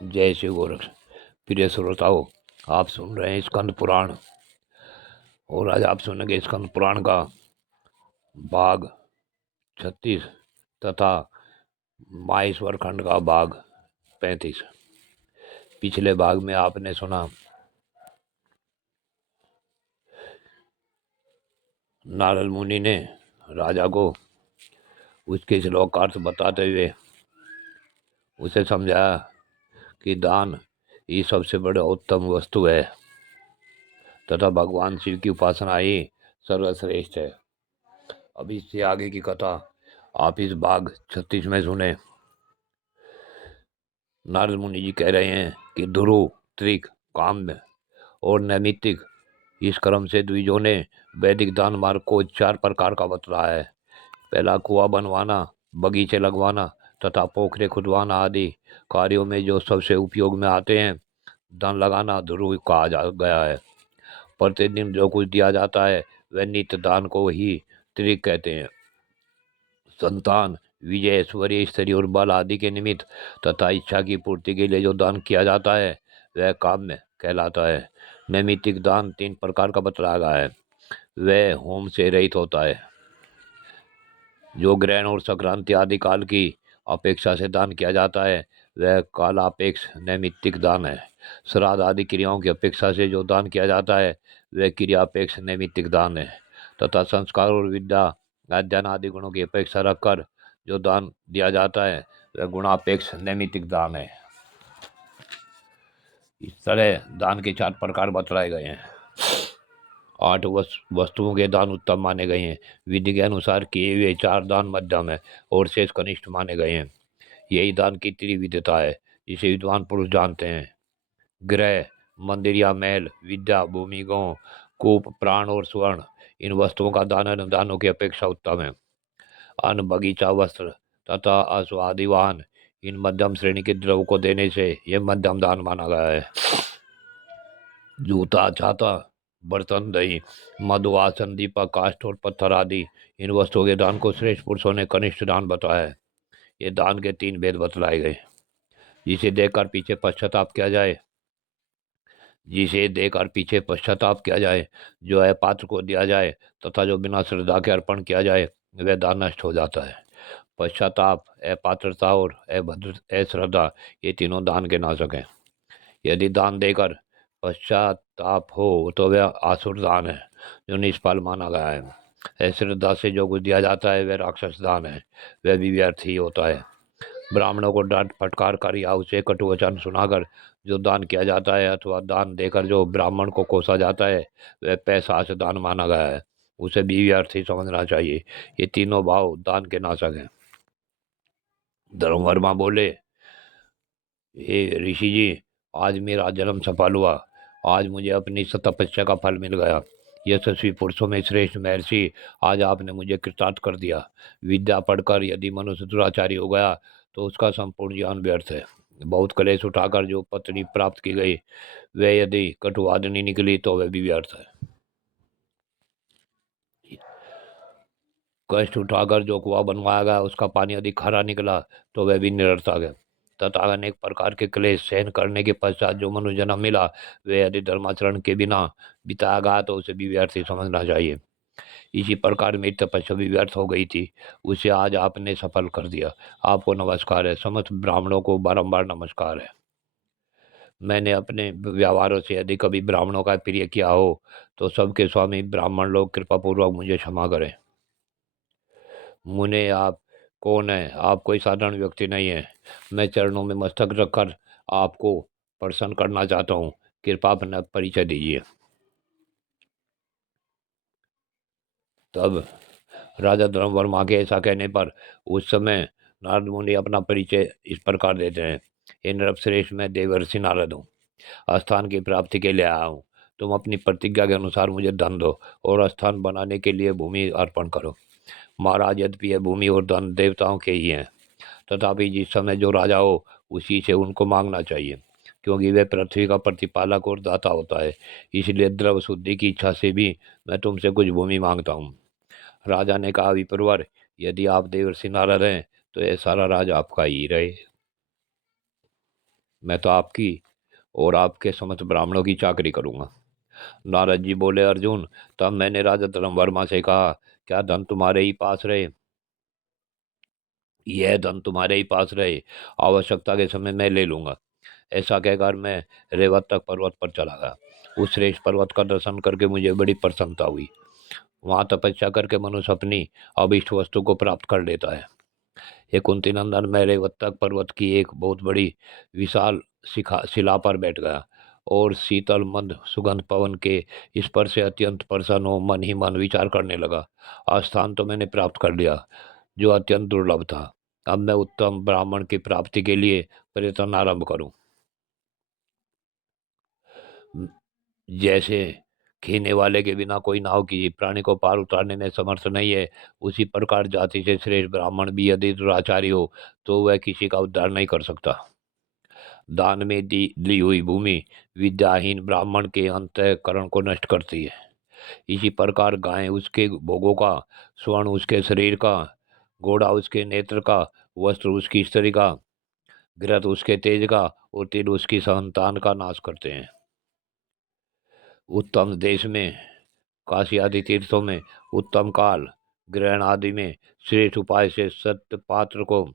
जय श्री गोरख। प्रिय श्रोताओं, आप सुन रहे हैं स्कंद पुराण और आज आप सुनेंगे स्कंद पुराण का भाग 36 तथा माहेश्वर खंड का भाग 35। पिछले भाग में आपने सुना नारद मुनि ने राजा को उसके श्लोकार्थ बताते हुए उसे समझाया कि दान ही सबसे बड़ा उत्तम वस्तु है तथा भगवान शिव की उपासना ही सर्वश्रेष्ठ है। अब इससे आगे की कथा आप इस भाग 36 में सुने। नारद मुनि जी कह रहे हैं कि ध्रुव, त्रिक, काम्य और नैमित्तिक इस क्रम से द्विजों ने वैदिक दान मार्ग को 4 प्रकार का बतलाया है। पहला, कुआं बनवाना, बगीचे लगवाना तथा पोखरे खुदवाना आदि कार्यों में जो सबसे उपयोग में आते हैं दान लगाना ध्रुव कहा गया है। प्रतिदिन जो कुछ दिया जाता है वह नित्य दान को ही त्रिक कहते हैं। संतान, विजय, ऐश्वर्य, स्त्री और बल आदि के निमित्त तथा इच्छा की पूर्ति के लिए जो दान किया जाता है वह काम्य कहलाता है। नैमित्तिक दान 3 प्रकार का बतलाया गया है। वह होम से रहित होता है, जो ग्रहण और संक्रांति आदि काल की अपेक्षा से दान किया जाता है वह कालापेक्ष नैमित्तिक दान है। श्राद्ध आदि क्रियाओं की अपेक्षा से जो दान किया जाता है वह क्रियापेक्ष नैमित्तिक दान है। तथा संस्कार और विद्या, अध्ययन आदि गुणों की अपेक्षा रखकर जो दान दिया जाता है वह गुणापेक्ष नैमित्तिक दान है। इस तरह दान के 4 प्रकार बतलाए गए हैं। 8 वस्तुओं के दान उत्तम माने गए हैं। विधि के अनुसार किए हुए 4 दान मध्यम है और शेष कनिष्ठ माने गए हैं। यही दान की त्रिविधता है जिसे विद्वान पुरुष जानते हैं। गृह, मंदिर या महल, विद्या, भूमि, गौ, कूप, प्राण और स्वर्ण इन वस्तुओं का दान अन्य दानों की अपेक्षा उत्तम है। अन्न, बगीचा, वस्त्र तथा अश्व आदि वाहन इन मध्यम श्रेणी के द्रव्य को देने से यह मध्यम दान माना गया है। जूता, छाता, बर्तन, दही, मधु, आसन, दीपक, काष्ठ और पत्थर आदि इन वस्तुओं के दान को श्रेष्ठ पुरुषों ने कनिष्ठ दान बताया है। ये दान के 3 भेद बतलाए गए। जिसे देखकर पीछे पश्चाताप किया जाए, जो है पात्र को दिया जाए तथा जो बिना श्रद्धा के अर्पण किया जाए वह दान नष्ट हो जाता है। पश्चाताप, अपात्रता और अश्रद्धा ये तीनों दान के नाशक हैं। यदि दान देकर पश्चाताप हो तो वह आसुर दान है जो निष्फल माना गया है। अश्रद्धा से जो कुछ दिया जाता है वह राक्षस दान है, वह भी व्यर्थ ही होता है। ब्राह्मणों को डांट फटकार कर या उसे कटु वचन सुनाकर जो दान किया जाता है अथवा दान देकर जो ब्राह्मण को कोसा जाता है वह पैशाच दान माना गया है, उसे भी व्यर्थ ही समझना चाहिए। ये तीनों भाव दान के नाशक हैं। धर्मवर्मा बोले, हे ऋषि जी, आज मेरा जन्म सफल हुआ। आज मुझे अपनी तपस्या का फल मिल गया। यशस्वी पुरुषों में श्रेष्ठ महर्षि, आज आपने मुझे कृतार्थ कर दिया। विद्या पढ़कर यदि मनुष्य दुराचारी हो गया तो उसका संपूर्ण जीवन व्यर्थ है। बहुत कलेश उठाकर जो पत्नी प्राप्त की गई वह यदि कटुवादिनी निकली तो वह भी व्यर्थ है। कष्ट उठाकर जो कुआं बनवाया गया उसका पानी यदि खारा निकला तो वह भी निरर्थक है। तथा अनेक प्रकार के क्लेश सहन करने के पश्चात जो मनुष्य जन्म मिला वह यदि धर्माचरण के बिना बिताया गया तो उसे भी व्यर्थ ही समझना चाहिए। इसी प्रकार मेरी तपस्या भी व्यर्थ हो गई थी, उसे आज आपने सफल कर दिया। आपको नमस्कार है। समस्त ब्राह्मणों को बारंबार नमस्कार है। मैंने अपने व्यवहारों से यदि कभी ब्राह्मणों का प्रिय किया हो तो सबके स्वामी ब्राह्मण लोग कृपा पूर्वक मुझे क्षमा करें। मुने, आप कौन है? आप कोई साधारण व्यक्ति नहीं है। मैं चरणों में मस्तक रखकर आपको प्रसन्न करना चाहता हूँ। कृपा अपना परिचय दीजिए। तब राजा धर्मवर्मा के ऐसा कहने पर उस समय नारद मुनि अपना परिचय इस प्रकार देते हैं। हे नृपश्रेष्ठ, मैं देवर्षि नारद हूँ। स्थान की प्राप्ति के लिए आया हूँ। तुम अपनी प्रतिज्ञा के अनुसार मुझे धन दो और स्थान बनाने के लिए भूमि अर्पण करो। महाराज, यद्यपि यह भूमि और धन देवताओं के ही हैं, तथापि जिस समय जो राजा हो उसी से उनको मांगना चाहिए, क्योंकि वह पृथ्वी का प्रतिपालक और दाता होता है। इसलिए द्रव शुद्धि की इच्छा से भी मैं तुमसे कुछ भूमि मांगता हूँ। राजा ने कहा, विप्रवर, यदि आप देवर्षि नारद हैं तो यह सारा राज आपका ही रहे। मैं तो आपकी और आपके समस्त ब्राह्मणों की चाकरी करूंगा। नारद जी बोले, अर्जुन, तब मैंने राजा धर्मवर्मा से कहा, क्या धन तुम्हारे ही पास रहे? यह धन तुम्हारे ही पास रहे, आवश्यकता के समय मैं ले लूंगा। ऐसा कहकर मैं रेवतक पर्वत पर चला गया। उस श्रेष्ठ पर्वत का दर्शन करके मुझे बड़ी प्रसन्नता हुई। वहां तपस्या करके मनुष्य अपनी अभीष्ट वस्तु को प्राप्त कर लेता है। ये कुंती नंदन, मैं रेवतक पर्वत की एक बहुत बड़ी विशाल शिला पर बैठ गया और शीतल मंद सुगंध पवन के स्पर्श से अत्यंत प्रसन्न हो मन ही मन विचार करने लगा। स्थान तो मैंने प्राप्त कर लिया, जो अत्यंत दुर्लभ था। अब मैं उत्तम ब्राह्मण की प्राप्ति के लिए प्रयत्न आरंभ करूं। जैसे खेने वाले के बिना कोई नाव किसी प्राणी को पार उतारने में समर्थ नहीं है, उसी प्रकार जाति से श्रेष्ठ ब्राह्मण भी यदि दुराचारी हो तो वह किसी का उद्धार नहीं कर सकता। दान में ली हुई भूमि विद्याहीन ब्राह्मण के अंतःकरण को नष्ट करती है। इसी प्रकार गाय उसके भोगों का, स्वर्ण उसके शरीर का, घोड़ा उसके नेत्र का, वस्त्र उसकी स्त्री का, घृत उसके तेज का और तीर उसकी संतान का नाश करते हैं। उत्तम देश में, काशी आदि तीर्थों में, उत्तम काल, ग्रहण आदि में श्रेष्ठ उपाय से सत्य पात्र को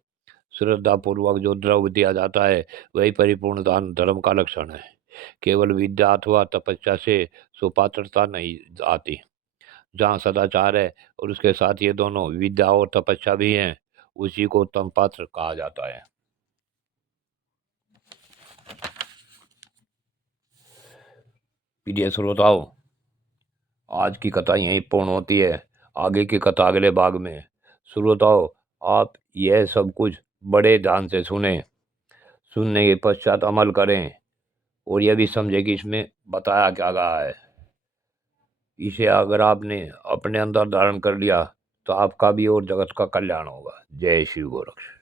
श्रद्धा पूर्वक जो द्रव्य दिया जाता है, वही परिपूर्ण दान धर्म का लक्षण है। केवल विद्या अथवा तपस्या से सुपात्रता नहीं आती। जहाँ सदाचार है और उसके साथ ये दोनों विद्या और तपस्या भी हैं, उसी को उत्तम पात्र कहा जाता है। प्रिय श्रोताओं, आज की कथा यहीं पूर्ण होती है। आगे की कथा अगले भाग में। श्रोताओं, आप यह सब कुछ बड़े ध्यान से सुने, सुनने के पश्चात अमल करें और यह भी समझे कि इसमें बताया क्या गया है। इसे अगर आपने अपने अंदर धारण कर लिया तो आपका भी और जगत का कल्याण होगा। जय श्री गोरक्ष।